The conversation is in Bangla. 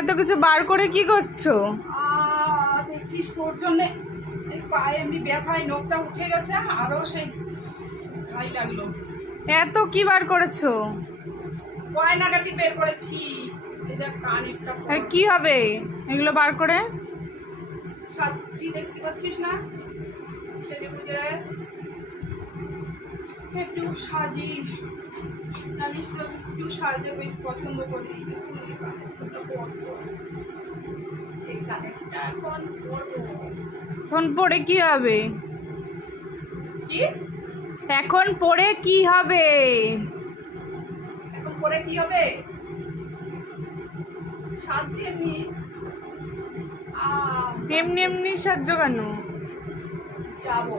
এত কিছু বার করে কি করছো? দেখছিস তোর জন্যে পায়ে এমনি ব্যথায় নখটা উঠে গেছে, আরও সেই ঘাই লাগলো। এত কি বার করেছো? গয়নাগাটি বের করেছি। এটা কানেরটা কি হবে এগুলো বার করে? সাজি, দেখতে পাচ্ছিস না? সেজে বুঝে একটু সাজি, জানিস তো একটু সাজে বেশ পছন্দ করি। এই কানেরটা এখন পরবো। এখন পরে কি হবে? কি এখন পরে কি হবে? এখন পরে কি হবে? সাজি এমনি এমনি এমনি সাহায্য কেন? যাবো